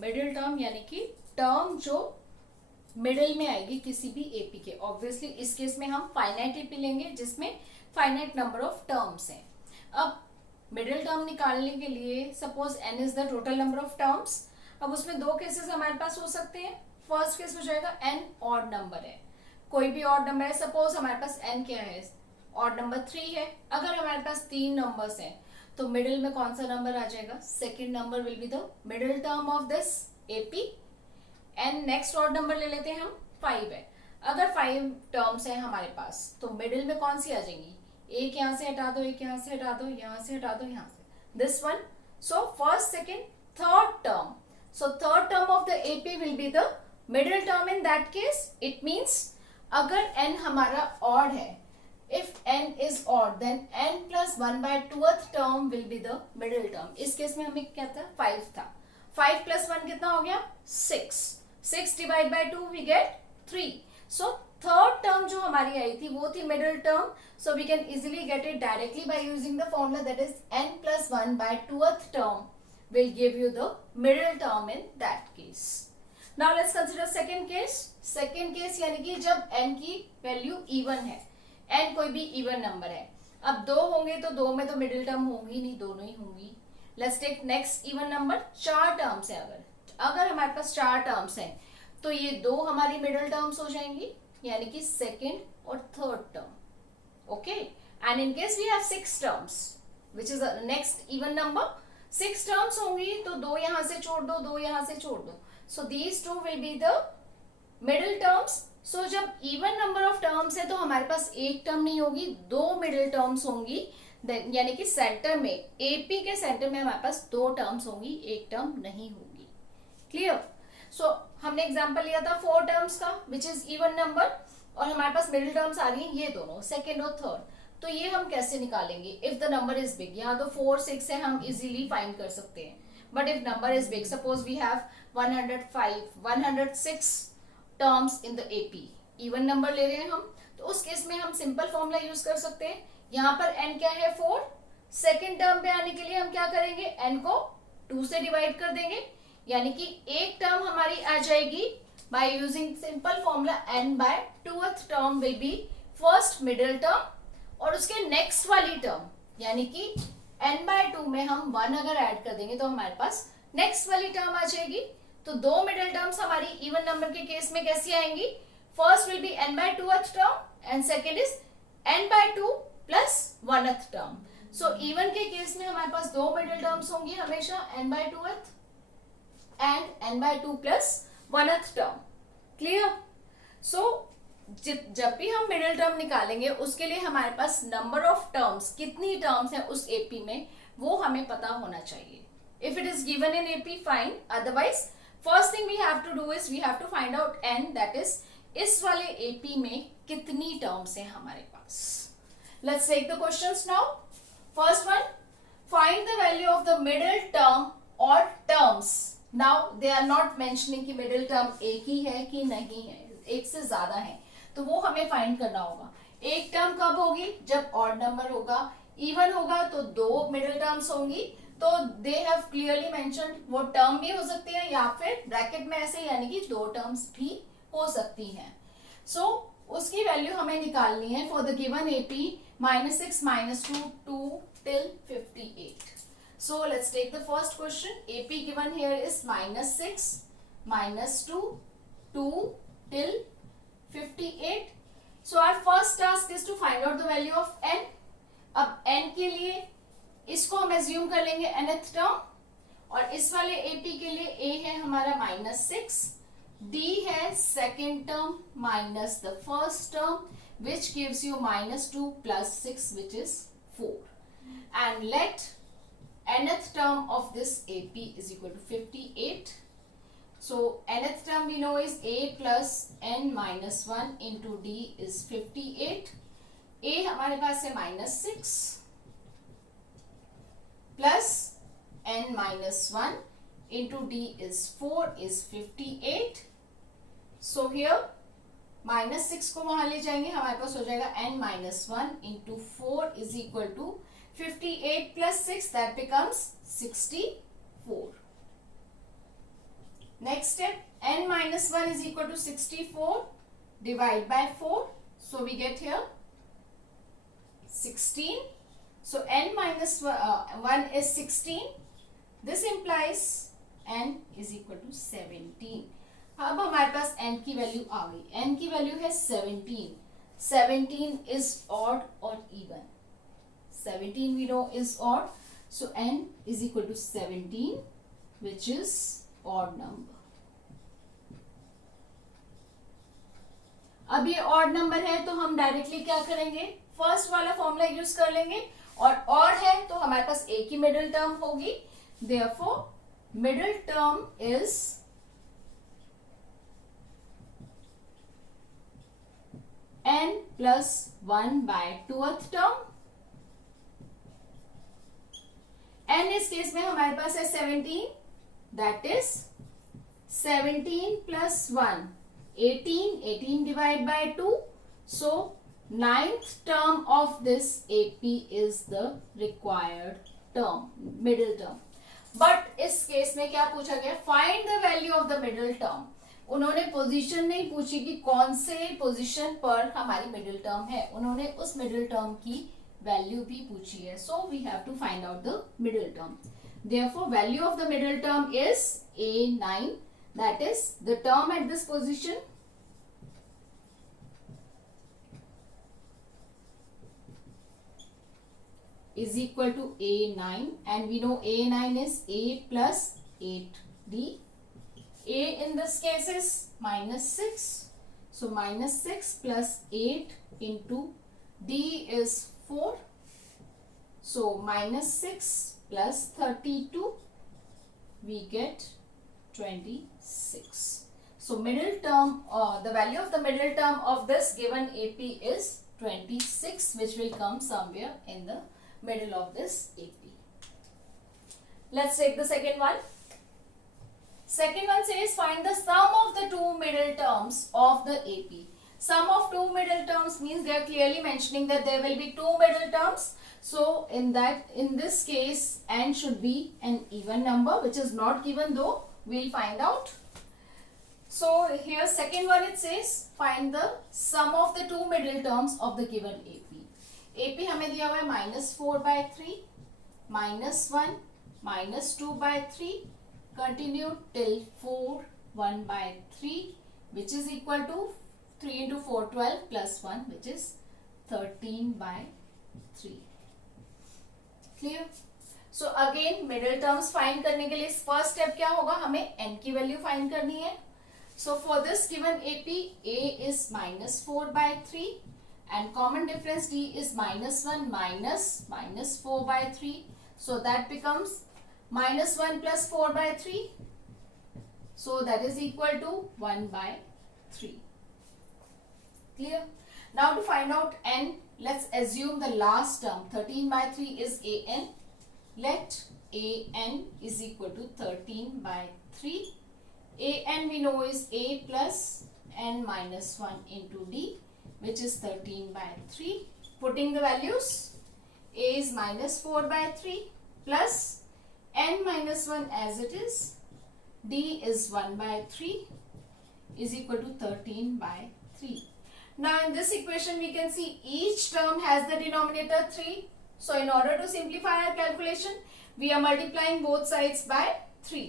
Middle term यानी कि term जो मिडिल में आएगी किसी भी एपी के। ऑब्वियसली इस केस में हम फाइनाइट एपी लेंगे जिसमें फाइनाइट नंबर ऑफ टर्म्स हैं। अब मिडिल टर्म निकालने के लिए suppose n is the total number of terms. अब उसमें दो केसेस हमारे पास हो सकते हैं। फर्स्ट केस हो जाएगा n ऑड नंबर है, कोई भी ऑड नंबर है। सपोज हमारे पास n क्या है, ऑड नंबर 3 है। अगर हमारे पास 3 नंबर्स हैं तो मिडिल में कौन सा नंबर आ जाएगा, second number will be the middle term of this AP. And next odd number ले लेते हैं हम, 5 है। अगर 5 टर्म्स हैं हमारे पास तो मिडिल में कौन सी आ जाएंगी, एक यहां से हटा दो, एक यहां से हटा दो, यहां से हटा दो, यहां से, this one. So first second third term, so third term of the AP will be the middle term in that case. It means अगर n हमारा ऑड है, if n is odd then n plus 1 by 2th term will be the middle term। इस case में हमें क्या था, 5 था। 5 plus 1 कितना हो गया, 6। 6 divide by 2 we get 3। so third term जो हमारी आई थी वो थी middle term। so we can easily get it directly by using the formula that is n plus 1 by 2th term will give you the middle term in that case। now let's consider second case। second case यानी कि जब n की value even है, n कोई भी even number है। अब दो होंगे तो दो में तो मिडिल टर्म होंगी नहीं, दोनों ही होंगी। Let's take next even number, 4 terms है। अगर हमारे पास 4 टर्म्स हैं तो ये दो हमारी मिडिल टर्म्स हो जाएंगी यानी कि सेकेंड और third term. Okay, and in case we have 6 terms which is next even number, 6 terms होंगी तो दो यहां से छोड़ दो, दो यहां से छोड़ दो। So these two will be the middle terms. So जब इवन नंबर ऑफ टर्म्स है तो हमारे पास एक टर्म नहीं होगी, दो मिडिल टर्म्स होंगी। यानी कि सेंटर में, एपी के सेंटर में हमारे पास दो टर्म्स होंगी, एक टर्म नहीं होगी। क्लियर? सो हमने एग्जांपल लिया था 4 टर्म्स का विच इज इवन नंबर, और हमारे पास मिडिल टर्म्स आ रही हैं ये दोनों, सेकेंड और थर्ड। तो ये हम कैसे निकालेंगे, if the number is big. यहाँ तो 4 6 है, हम इजीली फाइंड कर सकते हैं। But if number is big, suppose we have 105 106 terms in the AP, even number ले रहे हैं हम, तो उस केस में हम सिंपल फॉर्मूला यूज कर सकते हैं। यहाँ पर n क्या है, 4। सेकेंड टर्म पे आने के लिए हम क्या करेंगे, n को 2 से डिवाइड कर देंगे, यानी कि एक टर्म हमारी आ जाएगी by using simple formula n by 2th term will be first middle term, और उसके नेक्स्ट वाली टर्म यानी कि n बाय 2 में हम 1 अगर ऐड कर देंगे तो हमारे पास नेक्स्ट वाली टर्म आ जाएगी। तो दो मिडिल टर्म्स हमारी इवन नंबर के केस में कैसी आएंगी, first will be n by 2th term and second is n by 2 plus 1th term। so even के केस में हमारे पास दो मिडिल टर्म्स होंगी हमेशा, n by 2th and n by 2 plus 1th term। Clear? so जब भी हम middle term निकालेंगे उसके लिए हमारे पास नंबर ऑफ टर्म्स, कितनी टर्म्स हैं उस एपी में, वो हमें पता होना चाहिए। If it is given in AP fine, otherwise first thing we have to do is we have to find out n, that is इस वाले एपी में कितनी टर्म्स हैं हमारे पास। Let's take the questions now. First one, find the value of the middle term or terms. Now they are not mentioning कि middle term एक ही है कि नहीं है, एक से ज्यादा है, तो वो हमें फाइंड करना होगा। एक टर्म कब होगी, जब ऑड नंबर होगा। इवन होगा तो दो मिडिल टर्म्स होंगी, तो दे हैव क्लियरली मेंशन्ड, वो टर्म भी हो सकती है या फिर ब्रैकेट में ऐसे यानी कि दो टर्म्स भी हो सकती हैं। सो उसकी वैल्यू हमें निकालनी है for the given AP -6 -2 2 till 58। So let's take the first question. AP given here is -6 -2 2 till 58। So our first task is to find out the value of n। अब n के लिए इसको हम एज्यूम कर लेंगे nth टर्म, और इस वाले एपी के लिए a है हमारा -6, d है second term minus the first term which gives you -2 plus 6 which is 4, and let nth term of this AP is equal to 58। so nth term we know is a plus n minus 1 into d is 58। a हमारे पास है -6 plus n minus 1 into d is 4 is 58। so here -6 को वहां ले जाएंगे, हमारे पास हो जाएगा n minus 1 into 4 is equal to 58 plus 6, that becomes 64। Next step, n minus 1 is equal to 64. Divide by 4. So we get here 16. So n minus 1 is 16. This implies n is equal to 17. अब हमारे पास n की value आ गई. n की value है 17. 17 is odd or even? 17 we know is odd. So n is equal to 17, which is odd number. अब ये odd number है तो हम डायरेक्टली क्या करेंगे, फर्स्ट वाला फॉर्मूला यूज कर लेंगे. और ऑड है तो हमारे पास एक ही मिडिल टर्म होगी. Therefore middle term is n plus 1 by 2th term. n इस केस में हमारे पास है 17. That is 17 plus 1 18. 18 divided by 2. So 9th term of this AP is the required term, middle term. But इस case में क्या पूछा गया, find the value of the middle term. उन्होंने पोजीशन नहीं पूछी कि कौन से पोजीशन पर हमारी मिडिल टर्म है, उन्होंने उस मिडिल टर्म की वैल्यू भी पूछी है. So we have to find out the middle term. Therefore value of the middle term is A9. That is the term at this position is equal to A9, and we know A9 is A plus 8D. A in this case is minus 6. So minus 6 plus 8 into D is 4. So minus 6 plus 32, we get 26. So middle term, the value of the middle term of this given AP is 26, which will come somewhere in the middle of this AP. Let's take the second one. Second one says find the sum of the two middle terms of the AP. Sum of two middle terms means they are clearly mentioning that there will be two middle terms. So in this case, n should be an even number, which is not given though. We'll find out. So here second one it says find the sum of the two middle terms of the given AP. AP हमें दिया हुआ है -4/3, -1, -2/3, continue till 4, 1/3, which is equal to 3 into 4 12 plus 1, which is 13/3. Clear? So again middle terms find करने के लिए first step क्या होगा, हमें n की वैल्यू फाइंड करनी है. So for this given AP, A is -4/3 and common difference D is -1 minus -4/3. So that becomes -1 plus 4/3. So that is equal to 1/3. Clear? Now to find out n, let's assume the last term 13/3 is AN. Let AN is equal to 13/3. AN we know is A plus n minus 1 into D, which is 13/3. Putting the values, A is -4/3 plus n minus 1 as it is. D is 1/3 is equal to 13/3. Now in this equation we can see each term has the denominator 3. So in order to simplify our calculation, we are multiplying both sides by 3.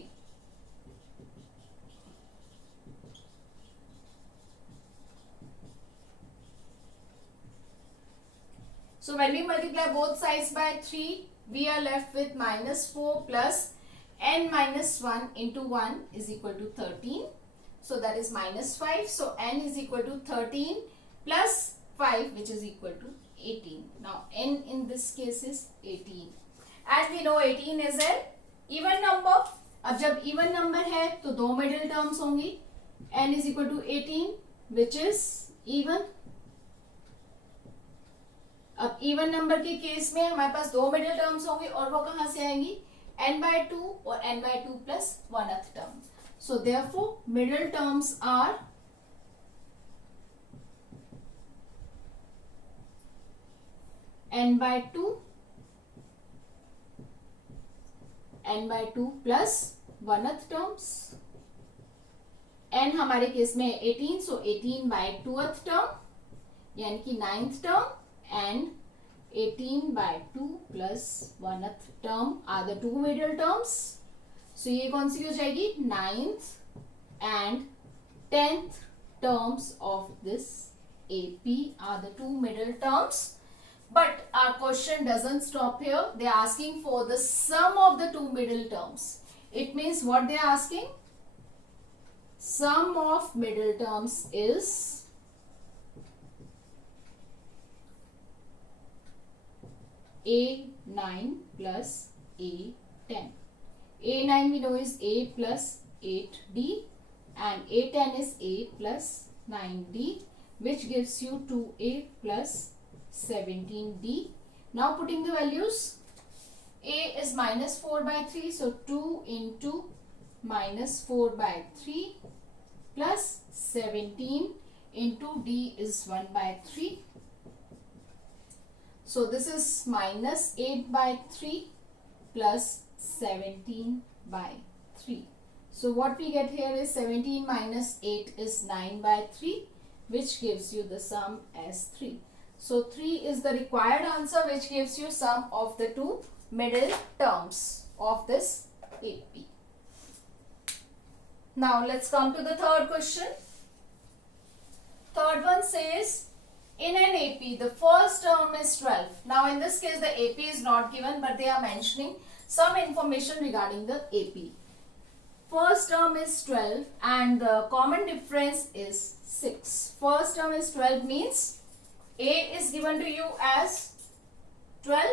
So when we multiply both sides by 3, we are left with -4 plus n minus 1 into 1 is equal to 13. So that is -5. So n is equal to 13 plus 5, which is equal to 18. Now n in this case is 18. As we know 18 is an even number. अब जब even number है तो दो middle terms होंगी. n is equal to 18, which is even. अब even number के case में हमारे पास दो middle terms होंगे और वो कहाँ से आएंगी, n/2 और n/2 plus 1th term. So therefore middle terms are n/2 plus 1th terms. n हमारे केस में 18, सो 18 by 2th टर्म यानी कि 9th term and 18 by 2 plus 1th term are the two middle terms. So ये कौन सी हो जाएगी? 9th and 10th terms of this AP are the two middle terms. But our question doesn't stop here. They are asking for the sum of the two middle terms. It means what they are asking? Sum of middle terms is A9 plus A10. A9 we know is A plus 8D and A10 is A plus 9D, which gives you 2A plus 17D. Now putting the values, A is minus 4 by 3, so 2 into minus 4 by 3 plus 17 into D is 1 by 3. So this is minus 8 by 3 plus 17 by 3. So what we get here is 17 minus 8 is 9 by 3, which gives you the sum as 3. So 3 is the required answer, which gives you sum of the two middle terms of this AP. Now let's come to the third question. Third one says, in an AP, the first term is 12. Now in this case, the AP is not given, but they are mentioning some information regarding the AP. First term is 12 and the common difference is 6. First term is 12 means A is given to you as 12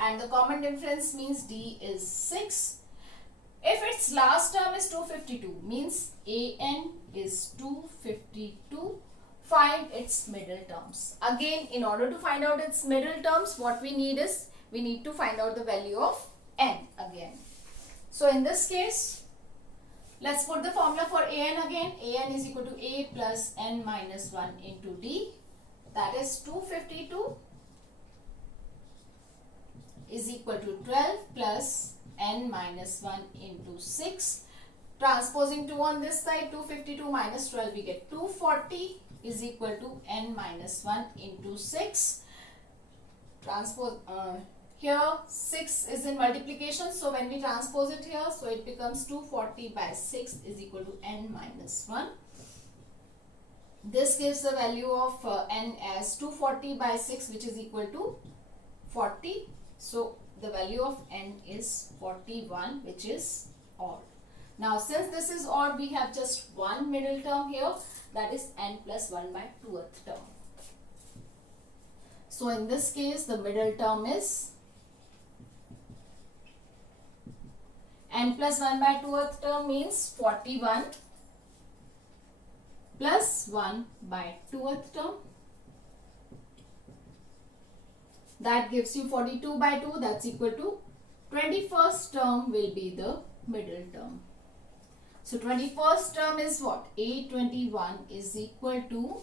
and the common difference means D is 6. If its last term is 252 means AN is 252. Find its middle terms. Again, in order to find out its middle terms, what we need is we need to find out the value of N again. So in this case, let's put the formula for AN again. AN is equal to A plus N minus 1 into D. That is 252 is equal to 12 plus N minus 1 into 6. Transposing 2 on this side, 252 minus 12, we get 240 is equal to N minus 1 into 6. Transpose here 6 is in multiplication, so when we transpose it here, so it becomes 240 by 6 is equal to N minus 1. This gives the value of N as 240 by 6, which is equal to 40. So the value of N is 41, which is odd. Now since this is odd, we have just one middle term here, that is N plus 1 by 2th term. So in this case, the middle term is N plus 1 by 2th term means 41 plus 1 by 2th term. That gives you 42 by 2, that's equal to 21st term will be the middle term. So 21st term is what? A21 is equal to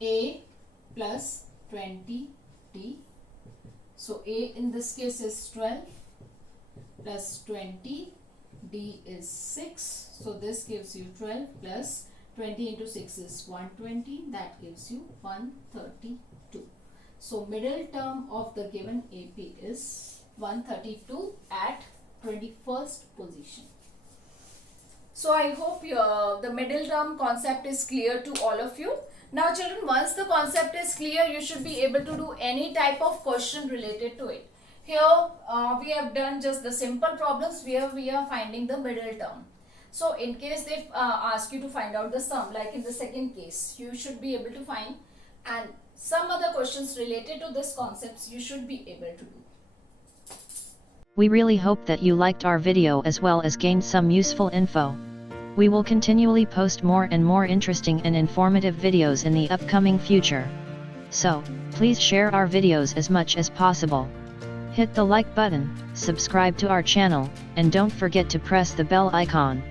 A plus 20D. So A in this case is 12 plus 20, D is 6. So this gives you 12 plus 20 into 6 is 120. That gives you 132. So middle term of the given AP is 132 at 21st position. So I hope the middle term concept is clear to all of you. Now children, once the concept is clear, you should be able to do any type of question related to it. Here we have done just the simple problems where we are finding the middle term. So in case they ask you to find out the sum, like in the second case, you should be able to find, and some other questions related to this concepts you should be able to do. We really hope that you liked our video as well as gained some useful info. We will continually post more and more interesting and informative videos in the upcoming future. So, please share our videos as much as possible. Hit the like button, subscribe to our channel, and don't forget to press the bell icon.